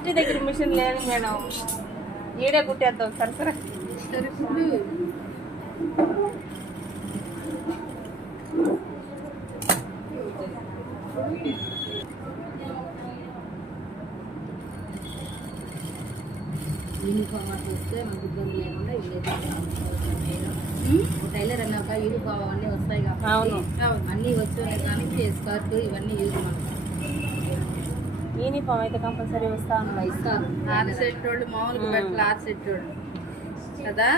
ఇంటి దగ్గర మిషన్ లేదు మేడం, ఈడే కుట్టేద్దాం సరసరా. యూనిఫామ్ అట్లా వస్తే మనకు ఇబ్బంది లేకుండా టైలర్ అన్నాక యూనిఫామ్ అన్నీ వస్తాయి కాబట్టి అన్నీ వచ్చే కానీ స్కర్ట్ ఇవన్నీ యూజ్ మనకు యూనిఫామ్ అయితే కంపల్సరీ వస్తా ఇస్తారు. 6 సెట్ వాళ్ళు మామూలుగా పెట్టాలి, 6 సెట్ వాళ్ళు కదా.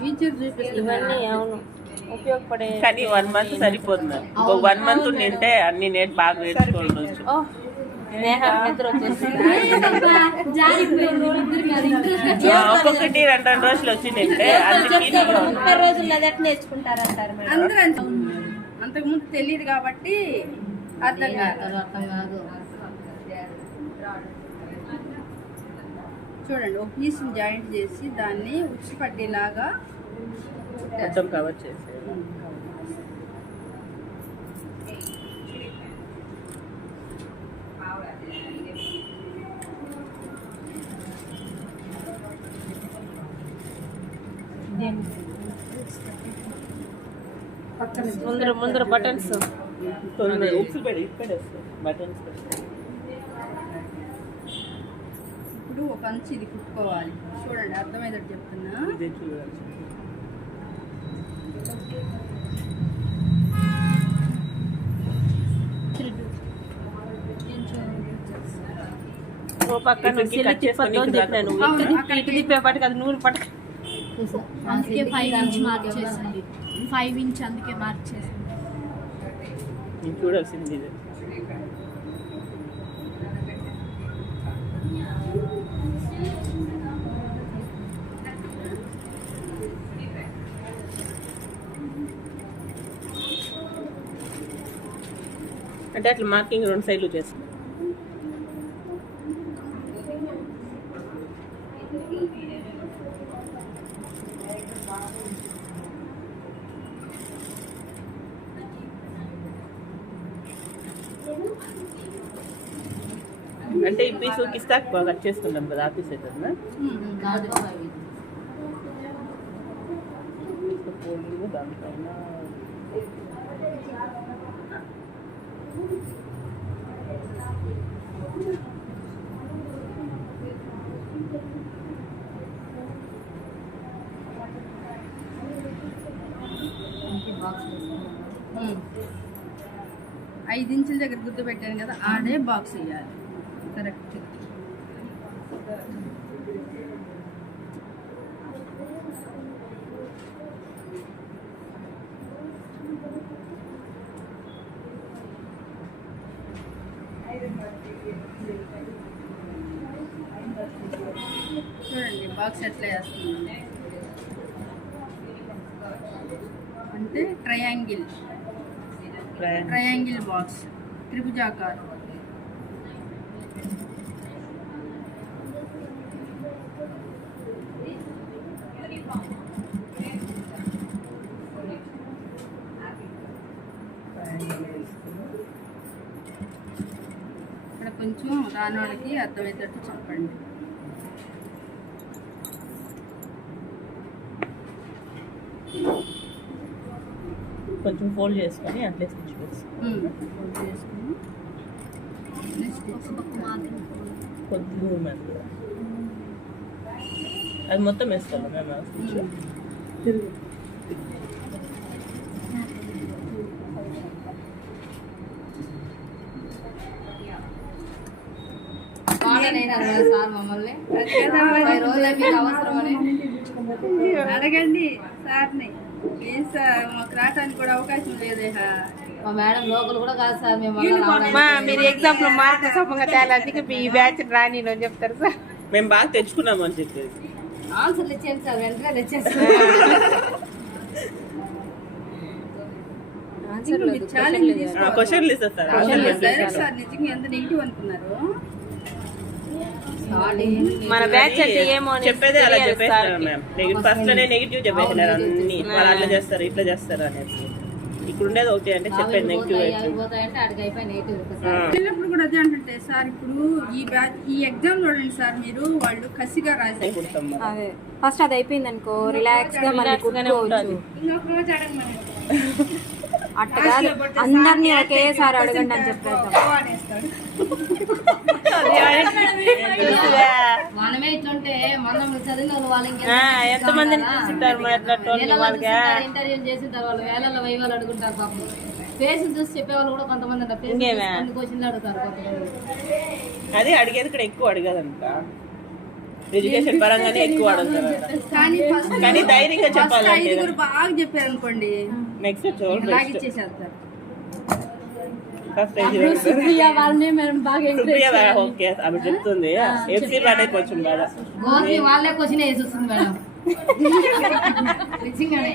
ఫీచర్ చూపిస్తుంది ఇవన్నీ. అవును, ఉపయోగపడే. కానీ 1 మంత్ సరిపోతుంది. 1 మంత్ నింటే అన్ని బాగా నేర్చుకోవచ్చు. నిద్ర వచ్చేసింది. ఒక్కొక్కటి 2 రోజులు వచ్చిందంటే 30 రోజుల్లో అది ఎట్లా నేర్చుకుంటారంటారు మేడం? అంతకుముందు తెలియదు కాబట్టి అర్థం కాదు. చూడండి, ఒక పీస్ జాయింట్ చేసి దాన్ని ఉచ్చి పట్టేలాగా మొత్తం కవర్ చేసి ముందర బటన్స్ ఉప్పు బటన్స్. ఇప్పుడు ఒక అంచు ఇది కుట్టుకోవాలి. చూడండి, అర్థమయ్యేటట్టు చెప్తున్నా. ఓ పక్కన తిప్పేపాటికి అది నూనె పట్ట. అందుకే 5 ఇంచ్ మార్క్ చేసింది. 5 ఇంచ్ అందుకే మార్క్ చేసింది. చూడాల్సింది అంటే అట్లా మార్కింగ్ 2 సైడ్లు చేస్తాం. అంటే ఈ పీసు కిస్తాక్ బాగా కట్ చేసుకుంటాం కదా, ఆ పీస్ అవుతుందా? దానిపైన బాక్స్ 5 ఇంచుల దగ్గర గుర్తు పెట్టాను కదా, ఆడే బాక్స్ వేయాలి. కరెక్ట్. చూడండి బాక్స్ ఎట్లా వేస్తుంది అంటే ట్రయాంగిల్ బాక్స్, త్రిభుజాకారం. ఇక్కడ కొంచెం రాని వాళ్ళకి అర్థమయ్యేటట్టు చెప్పండి. కొంచెం ఫోల్డ్ చేసుకొని అట్లే స్టిచ్ కొద్దిగా అది మొత్తం వేసుకోవాలి మేము స్టిచ్. సార్ మమ్మల్ని అడగండి సార్ని. ఏం సార్ మాకు రావడానికి కూడా అవకాశం లేదే. మా మేడం లోకల్ కూడా కాదు సార్. మీరు ఎగ్జామ్ లో మార్క్ సొంతంగా తేలానికి ఈ బ్యాచ్ రాని అని చెప్తారు సార్. మేము బాగా తెచ్చుకున్నాము అని చెప్పేసి ఆన్సర్లు ఇచ్చేయండి సార్, వెంటనే తెచ్చేస్తాం. క్వశ్చన్లు ఇస్తారు సార్. నిజంగా ఎంత నెగిటివ్ అనుకున్నారు. మన బ్యాచ్ అంటే ఏమో చెప్పేదే అలా చెప్పేస్తారు మ్యామ్. ఫస్ట్ లోనే నెగిటివ్ చెప్పేసినారు అన్ని. వాళ్ళు అట్లా చేస్తారు ఇట్లా చేస్తారు అనేసి. ఇక్కడ ఉండేది ఒకటి అంటే చెప్పేది నెగిటివ్ పోతాయంటే అడిగి అయిపోయి నెగిటివ్. చిన్నప్పుడు కూడా అదే అంటుంటే సార్ ఇప్పుడు ఈ ఎగ్జామ్ చూడండి సార్ మీరు వాళ్ళు కసిగా రాశారు. అదే ఫస్ట్ అది అయిపోయింది అనుకో రిలాక్స్ గా మనం కూర్చోవచ్చు. ఇంకొక రోజు అడగమని అట్టగా అందరినీ ఒకేసారి అడగండి అని చెప్పేస్తాం. మనమే ఇట్లుంటే మనం చదివిన వాళ్ళు ఎంత మందిని చూసింటారు ఇంటర్వ్యూ చేసింటారు వాళ్ళు వేలలో వైవాళ్ళు అడుగుంటారు పాపం. ఫేస్ చూసి చెప్పేవాళ్ళు కూడా కొంతమంది ఉంటారు. ఫేస్ క్వశ్చన్లు అడుగుతారు కొంతమంది. అది అడిగేది ఇక్కడ ఎక్కువ అడగదంట, ఎడ్యుకేషన్ పరంగానే ఎక్కువ అడుగుతారు. కానీ ధైర్యంగా చెప్పాలంటే బాగా చెప్పారు అనుకోండి నెక్స్ట్ చూడండి ఇచ్చేసేస్తారు. ఓకే ఆమె చెప్తుంది ఎఫ్సీ వాడే కొంచెం బాగా గోర్ని వాళ్ళే క్వశ్చన్ వేసి వస్తుంది మేడం. నిజంగానే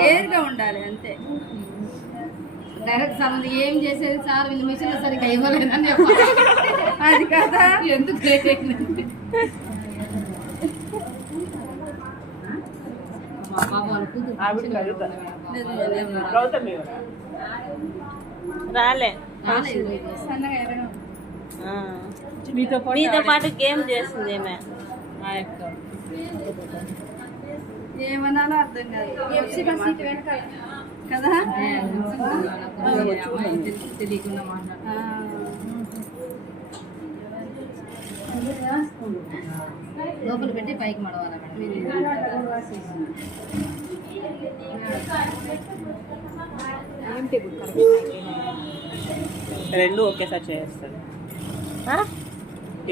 డేర్గా ఉండాలి అంతే. డైరెక్ట్ సంబంధం ఏం చేసేది సార్ వీళ్ళు మిషన్ లో సరిగ్గా ఇవ్వలేదని చెప్పాలి. అది కదా ఎందుకు లేట్ అయిందంటే రాలే మీతో పాటు గేమ్ చేస్తుంది ఏమే ఏమన్నాలో అర్థం కాదు కదా. తెలియకుండా మాట్లాడాలి. లోపల పెట్టి పైకి మడవాలా రెండు ఒకేసారి చేస్తుంది.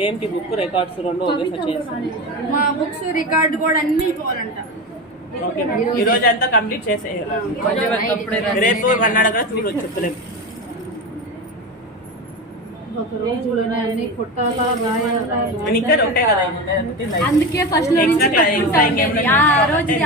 ఏంటి బుక్ రికార్డ్స్ రెండు ఒకేసారి చేస్తుంది. మా బుక్స్ రికార్డు కూడా అన్ని పోవాలంట. ఓకే ఈ రోజు అంతా కంప్లీట్ చేసేయాలి. రేపు వన్నాడు కూడా చూడొచ్చు. రేపు ఇంకా ఒకటే కదా అందుకే ఫస్ట్